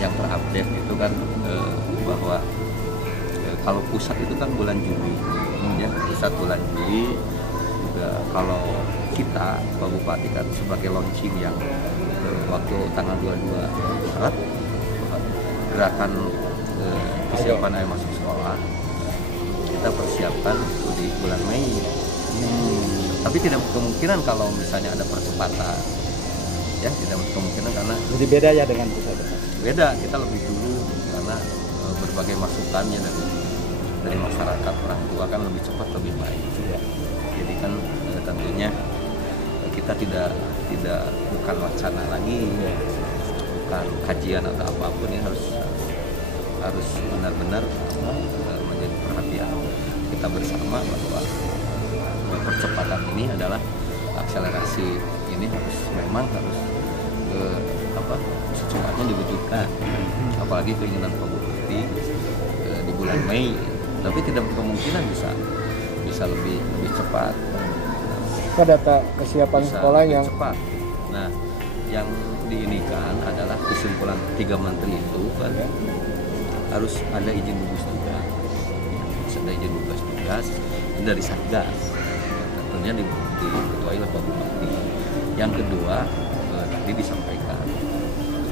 yang terupdate itu kan bahwa kalau pusat itu kan bulan Juli, ya pusat bulan Juli juga. Kalau kita Pak Bupati kan sebagai launching yang waktu tanggal 22 Maret gerakan persiapan ayo masuk sekolah kita persiapkan di bulan Mei. Tapi tidak kemungkinan kalau misalnya ada percepatan, ya tidak kemungkinan karena jadi beda ya dengan pusat. Beda, kita lebih dulu karena berbagai masukannya dari masyarakat, orang tua kan lebih cepat lebih baik. Ya. Jadi kan tentunya kita tidak bukan wacana lagi, ya. Bukan kajian atau apapun, ini harus benar-benar menjadi perhatian kita bersama bahwa percepatan ini adalah akselerasi ini memang harus secepatnya diwujudkan, apalagi keinginan Pak Bupati di bulan Mei, tapi tidak kemungkinan bisa lebih cepat. Kita data kesiapan bisa sekolah yang cepat. Nah, yang diinikan adalah kesimpulan 3 menteri itu kan harus ada izin gugus tugas, ada izin gugus tugas dari Satgas, tentunya diketuai oleh Pak Bupati. Yang kedua tadi disampaikan,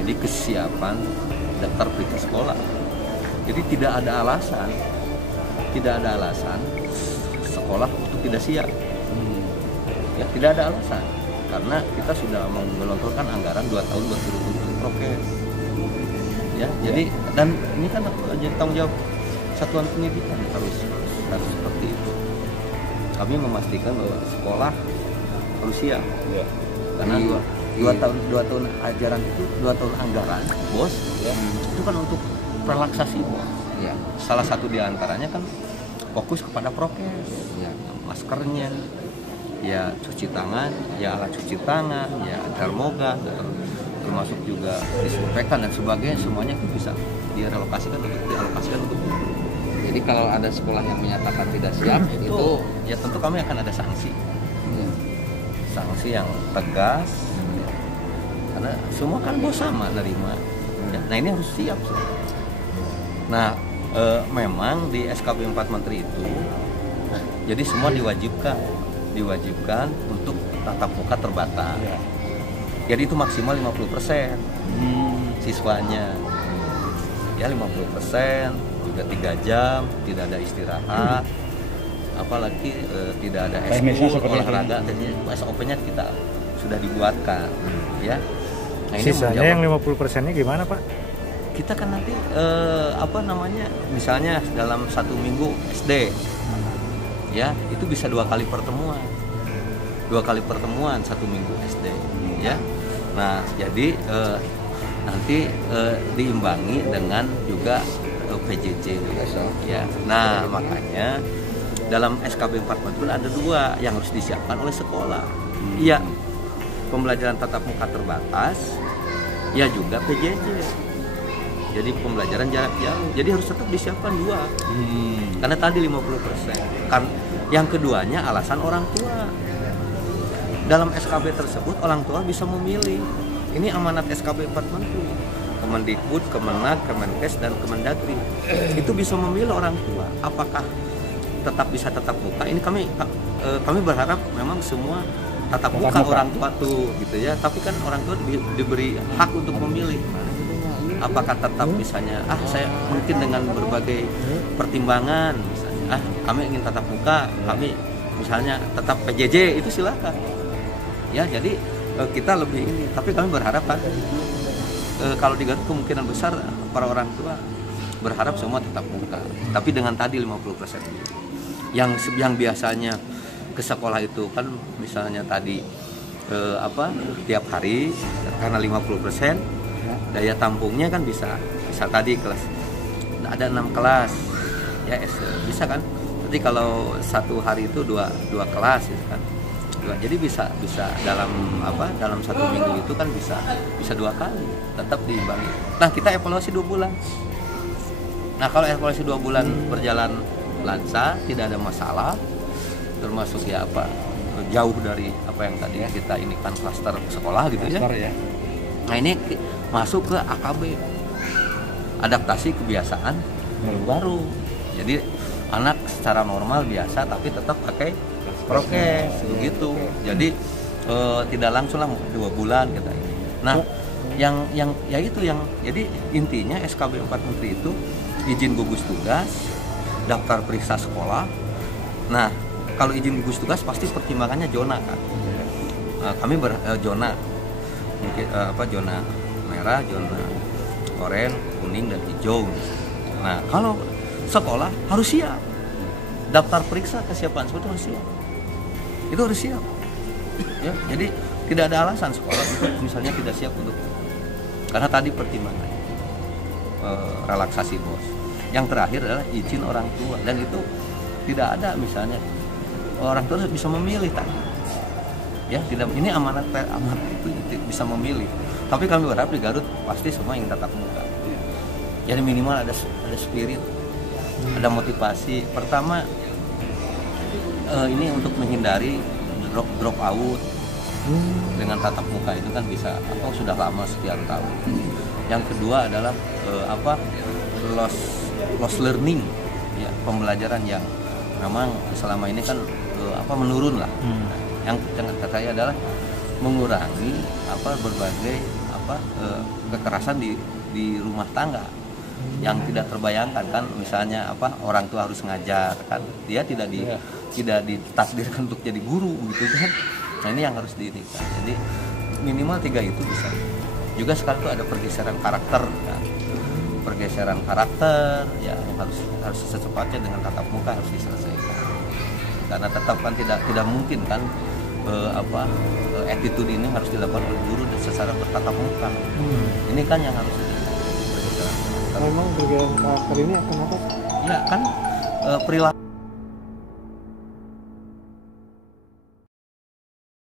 jadi kesiapan daftar periksa sekolah. Jadi tidak ada alasan sekolah untuk tidak siap. Ya, tidak ada alasan karena kita sudah menggelontorkan anggaran 2 tahun buat turun prokes. Ya, jadi dan ini kan jadi tanggung jawab satuan pendidikan harus seperti itu. Kami memastikan bahwa sekolah harus siap. Ya. Karena dua tahun ajaran itu 2 tahun anggaran, bos. Ya. Itu kan untuk relaksasi, bos. Ya. Salah satu diantaranya kan fokus kepada prokes, ya. Maskernya, ya cuci tangan, ya alat cuci tangan, ya termogan, termasuk juga disinfektan dan sebagainya, semuanya itu bisa dialokasikan untuk itu. Jadi kalau ada sekolah yang menyatakan tidak siap itu ya tentu kami akan ada sanksi. Sanksi yang tegas. Karena semua kan bos sama nerima. Ya, nah ini harus siap. Nah, memang di SKB 4 Menteri itu jadi semua diwajibkan untuk tatap muka terbatas. Jadi itu maksimal 50% siswanya. Ya 50%, juga 3 jam, tidak ada istirahat. Apalagi tidak ada eskul, olahraga, SOP-nya kita sudah dibuatkan. Ya. Nah, ini sisanya yang 50%-nya gimana, Pak? Kita kan nanti misalnya dalam 1 minggu SD, ya itu bisa 2 kali pertemuan, 1 minggu SD, ya. Nah jadi nanti diimbangi dengan juga PJJ, ya. Nah makanya dalam SKB 4 Menteri ada 2 yang harus disiapkan oleh sekolah, ya pembelajaran tatap muka terbatas, ya juga PJJ. Jadi pembelajaran jarak jauh, jadi harus tetap disiapkan 2. Karena tadi 50%. Kan yang keduanya alasan orang tua. Dalam SKB tersebut orang tua bisa memilih. Ini amanat SKB 4 Menteri. Kemendikbud, Kemenag, Kemenkes dan Kemendagri. Itu bisa memilih orang tua. Apakah bisa tetap muka? Ini kami berharap memang semua tatap muka orang tua tuh gitu ya. Tapi kan orang tua diberi hak untuk memilih. Apakah tetap misalnya saya mungkin dengan berbagai pertimbangan misalnya kami ingin tatap muka, kami misalnya tetap PJJ, itu silakan ya. Jadi kita lebih ini, tapi kami berharap kan kalau di Garut kemungkinan besar para orang tua berharap semua tetap muka, tapi dengan tadi 50%. Yang biasanya ke sekolah itu kan misalnya tadi tiap hari, karena 50% daya tampungnya kan bisa tadi kelas ada 6 kelas ya bisa kan. Jadi kalau 1 hari itu dua kelas gitu kan. Jadi bisa dalam 1 minggu itu kan bisa 2 kali, tetap diimbangi. Nah, kita evaluasi 2 bulan. Nah, kalau evaluasi 2 bulan berjalan lancar, tidak ada masalah, termasuk jauh dari apa yang tadi kita inikan klaster sekolah gitu ya. Nah ini masuk ke AKB. adaptasi kebiasaan baru. Jadi anak secara normal biasa tapi tetap pakai prokes begitu. Jadi tidak langsung lah 2 bulan kita ini. Nah, yang ya itu yang jadi intinya SKB 4 Menteri itu izin gugus tugas, daftar periksa sekolah. Nah, kalau izin gugus tugas pasti pertimbangannya zona kan. Kami zona mungkin zona merah, zona oranye, kuning dan hijau. Nah, kalau sekolah harus siap. Daftar periksa kesiapan sekolah harus siap. Itu harus siap. Ya, jadi tidak ada alasan sekolah untuk misalnya tidak siap untuk karena tadi pertimbangan relaksasi bos. Yang terakhir adalah izin orang tua dan itu tidak ada misalnya orang tua bisa memilih tadi. Ya, tidak ini amanat itu bisa memilih. Tapi kami berharap di Garut pasti semua yang tatap muka. Jadi minimal ada spirit, ada motivasi. Pertama ini untuk menghindari drop out dengan tatap muka itu kan bisa atau sudah lama sekian tahun. Yang kedua adalah loss learning, ya, pembelajaran yang memang selama ini kan menurun lah. Yang kata saya adalah mengurangi berbagai kekerasan di rumah tangga yang tidak terbayangkan kan, misalnya orang tua harus ngajar kan, dia tidak ditakdirkan untuk jadi guru gitu kan. Nah, ini yang harus diinginkan. Jadi minimal 3 itu bisa. Juga sekarang itu ada pergeseran karakter kan. Pergeseran karakter ya yang harus secepatnya dengan tatap muka harus diselesaikan. Karena tetap kan tidak mungkin kan attitude ini harus dilakukan oleh guru dan secara bertatap muka. Ini kan yang harus dilakukan. Memang pergeseran karakter ini akan apa? Ya kan perilaku